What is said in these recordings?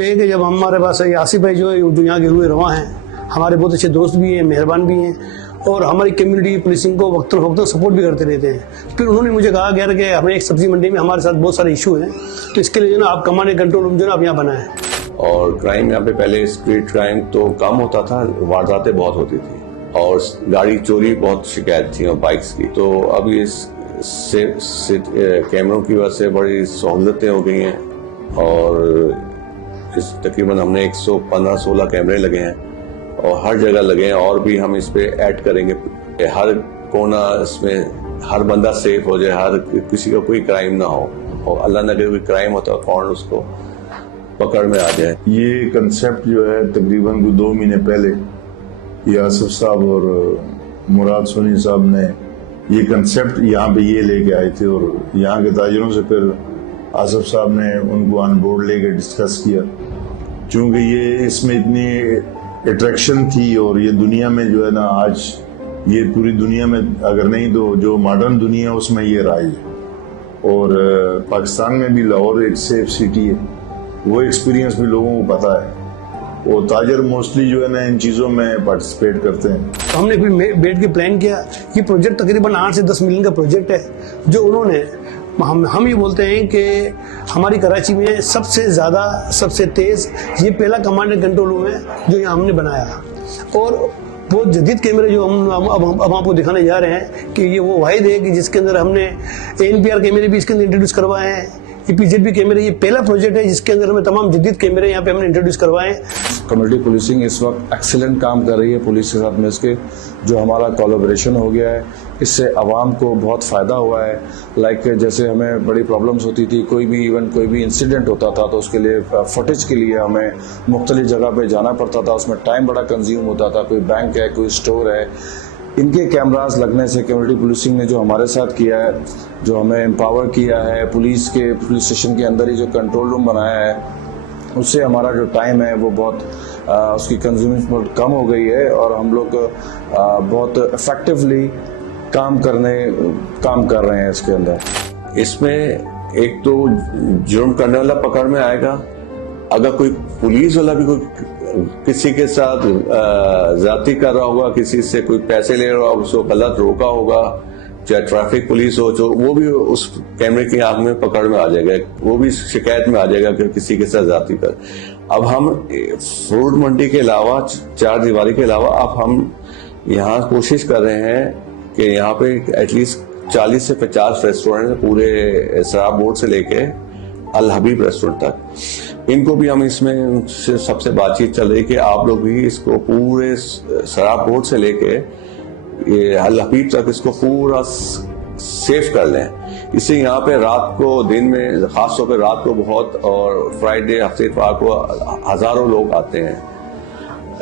یہ کہ جب ہمارے پاس آصف بھائی جو یہاں کے ہوئے رواں ہیں، ہمارے بہت اچھے دوست بھی ہیں، مہربان بھی ہیں، اور ہماری کمیونٹی پولیسنگ کو وقتاً فوقتاً سپورٹ بھی کرتے رہتے ہیں. پھر انہوں نے مجھے کہا گیا کہ ہمیں ایک سبزی منڈی میں ہمارے ساتھ بہت سارے ایشو ہیں، تو اس کے لیے جو نا آپ کمانڈ اینڈ کنٹرول روم جو نا آپ یہاں بنائیں. اور کرائم یہاں پہ پہلے اسٹریٹ کرائم تو کم ہوتا تھا، وارداتیں بہت ہوتی تھی اور گاڑی چوری بہت شکایت تھی اور بائکس کی. تو اب اس کیمروں کی وجہ سے بڑی سہولتیں ہو گئی ہیں اور تقریباً ہم نے 115-16 کیمرے لگے ہیں اور ہر جگہ لگے ہیں، اور بھی ہم اس پہ ایڈ کریں گے. ہر کونا اس میں ہر بندہ سیف ہو جائے، ہر کسی کا کوئی کرائم نہ ہو، اور اللہ نہ کرے کوئی کرائم ہوتا ہے فوراً اس کو پکڑ میں آ جائے. یہ کنسیپٹ جو ہے تقریباً 2 مہینے پہلے یہ آصف صاحب اور مراد سونی صاحب نے یہ کنسیپٹ یہاں پہ یہ لے کے آئے تھے، اور یہاں کے تاجروں سے پھر آصف صاحب نے ان کو آن بورڈ لے کے ڈسکس کیا. چونکہ یہ اس میں اتنی اٹریکشن تھی، اور یہ دنیا میں جو ہے نا آج یہ پوری دنیا میں اگر نہیں تو جو ماڈرن دنیا اس میں یہ رائج ہے. اور پاکستان میں بھی لاہور ایک سیف سٹی ہے، وہ ایکسپیرینس بھی لوگوں کو پتا ہے، وہ تاجر موسٹلی جو ہے نا ان چیزوں میں پارٹیسپیٹ کرتے ہیں. ہم نے بیٹھ کے پلان کیا. یہ پروجیکٹ تقریباً 8 سے 10 ملین کا پروجیکٹ ہے جو انہوں نے ہم یہ بولتے ہیں کہ ہماری کراچی میں سب سے زیادہ سب سے تیز یہ پہلا کمانڈ اینڈ کنٹرول روم ہے جو یہاں ہم نے بنایا. اور بہت جدید کیمرے جو اب آپ کو دکھانے جا رہے ہیں کہ یہ وہ واحد ہے کہ جس کے اندر ہم نے NPR کیمرے بھی اس کے اندر انٹروڈیوس کروائے ہیں، EPZ کیمرے. یہ پہلا پروجیکٹ ہے جس کے اندر ہمیں تمام جدید کیمرے یہاں پہ ہم نے انٹروڈیوس کروائے ہیں. کمیونٹی پولیسنگ اس وقت ایکسیلنٹ کام کر رہی ہے پولیس کے ساتھ. میں اس کے جو ہمارا کولیبریشن ہو گیا ہے اس سے عوام کو بہت فائدہ ہوا ہے. لائک جیسے ہمیں بڑی پرابلمس ہوتی تھی، کوئی بھی انسیڈنٹ ہوتا تھا تو اس کے لیے فوٹیج کے لیے ہمیں مختلف جگہ پہ جانا پڑتا تھا، اس میں ٹائم بڑا کنزیوم ہوتا تھا. کوئی بینک ہے، کوئی اسٹور ہے، ان کے کیمراز لگنے سے کمیونٹی پولیسنگ نے جو ہمارے ساتھ کیا ہے، جو ہمیں امپاور کیا ہے، پولیس اسٹیشن کے اندر ہی جو کنٹرول روم بنایا ہے، اس سے ہمارا جو ٹائم ہے وہ بہت اس کی کنزیومنس بہت کم ہو گئی ہے، اور ہم لوگ بہت افیکٹولی کام کر رہے ہیں اس کے اندر. اس میں ایک تو جرم کرنے والا پکڑ میں آئے گا. اگر کوئی پولیس والا بھی کوئی کسی کے ساتھ زیادتی کر رہا ہوگا، کسی سے کوئی پیسے لے رہا ہوگا، اس کو غلط روکا ہوگا، چاہے ٹریفک پولیس ہو، تو وہ بھی اس کیمرے کی آنکھ میں پکڑ میں آ جائے گا، وہ بھی شکایت میں آ جائے گا کہ کسی کے ساتھ زیادتی کر. اب ہم فروٹ منڈی کے علاوہ، 4 دیواری کے علاوہ، اب ہم یہاں کوشش کر رہے ہیں کہ یہاں پہ ایٹ لیسٹ 40 سے 50 ریسٹورینٹ پورے سراب بورڈ سے لے کے الحبیب ریسٹورنٹ تک، ان کو بھی ہم اس میں سب سے بات چیت چل رہی کہ آپ لوگ بھی اس کو پورے سراب بورڈ سے لے کے یہ الحبیب تک اس کو پورا سیف کر لیں. اس سے یہاں پہ رات کو، دن میں خاص طور پہ رات کو بہت، اور فرائیڈے ہفتے اتوار کو ہزاروں لوگ آتے ہیں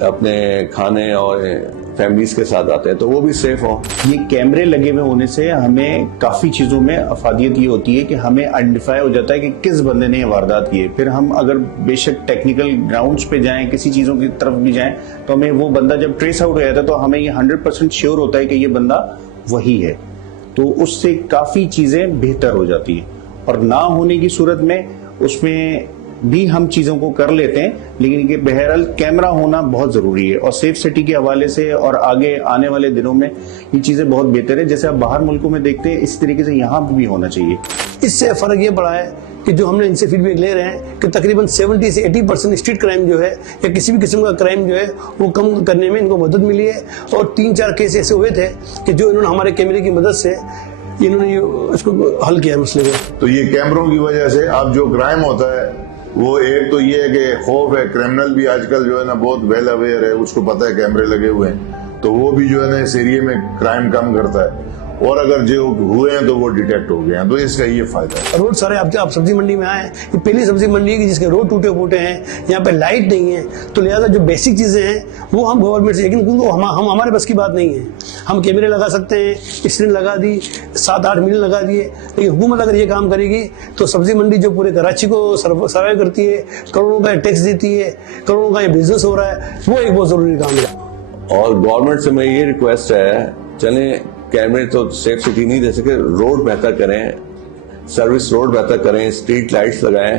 اپنے کھانے اور فیملیز کے ساتھ آتے ہیں، تو وہ بھی سیف ہوں. یہ کیمرے لگے ہوئے ہونے سے ہمیں کافی چیزوں میں افادیت یہ ہوتی ہے کہ ہمیں آئیڈینٹیفائی ہو جاتا ہے کہ کس بندے نے یہ واردات کی ہے. پھر ہم اگر بے شک ٹیکنیکل گراؤنڈز پہ جائیں، کسی چیزوں کی طرف بھی جائیں، تو ہمیں وہ بندہ جب ٹریس آؤٹ ہو جاتا ہے تو ہمیں یہ 100% شیور ہوتا ہے کہ یہ بندہ وہی ہے. تو اس سے کافی چیزیں بہتر ہو جاتی ہیں، اور نہ ہونے کی صورت میں اس میں بھی ہم چیزوں کو کر لیتے ہیں. لیکن کہ بہرحال کیمرہ ہونا بہت ضروری ہے، اور سیف سٹی کے حوالے سے اور آگے آنے والے دنوں میں یہ چیزیں بہت بہتر ہے. جیسے آپ باہر ملکوں میں دیکھتے ہیں، اس طریقے سے یہاں بھی ہونا چاہیے. اس سے فرق یہ پڑا ہے کہ جو ہم نے ان سے فیڈ بیک لے رہے ہیں کہ تقریباً 70 سے 80% اسٹریٹ کرائم جو ہے یا کسی بھی قسم کا کرائم جو ہے وہ کم کرنے میں ان کو مدد ملی ہے. اور 3-4 کیس ایسے ہوئے تھے کہ جو انہوں نے ہمارے کیمرے کی مدد سے انہوں نے اس کو حل کیا مسئلے کو. تو یہ کیمروں کی وجہ سے اب جو کرائم ہوتا ہے وہ ایک تو یہ ہے کہ خوف ہے. کرمنل بھی آج کل جو ہے نا بہت ویل اویئر ہے، اس کو پتہ ہے کیمرے لگے ہوئے ہیں، تو وہ بھی جو ہے نا اس ایریے میں کرائم کم کرتا ہے. اور اگر جو ہوئے ہیں تو وہ ڈیٹیکٹ ہو گئے ہیں، تو اس کا یہ فائدہ ہے. روڈ سارے آپ سبزی منڈی میں آئے، یہ پہلی سبزی منڈی ہے کہ جس کے روڈ ٹوٹے پھوٹے ہیں، یہاں پہ لائٹ نہیں ہے، تو لہٰذا جو بیسک چیزیں ہیں وہ ہم گورنمنٹ سے، لیکن کیونکہ ہم ہمارے بس کی بات نہیں ہے. ہم کیمرے لگا سکتے ہیں، اسٹرین لگا دی، 7-8 ملین لگا دیے، لیکن حکومت اگر یہ کام کرے گی تو سبزی منڈی جو پورے کراچی کو سروائیو کرتی ہے، کروڑوں کا ٹیکس دیتی ہے، کروڑوں کا یہ بزنس ہو رہا ہے، وہ ایک بہت ضروری کام ہے. اور گورنمنٹ سے میں یہ ریکویسٹ ہے، چلیں کیمرے تو سیف سٹی نہیں دے سکے، روڈ بہتر کریں، سروس روڈ بہتر کریں، اسٹریٹ لائٹس لگائیں.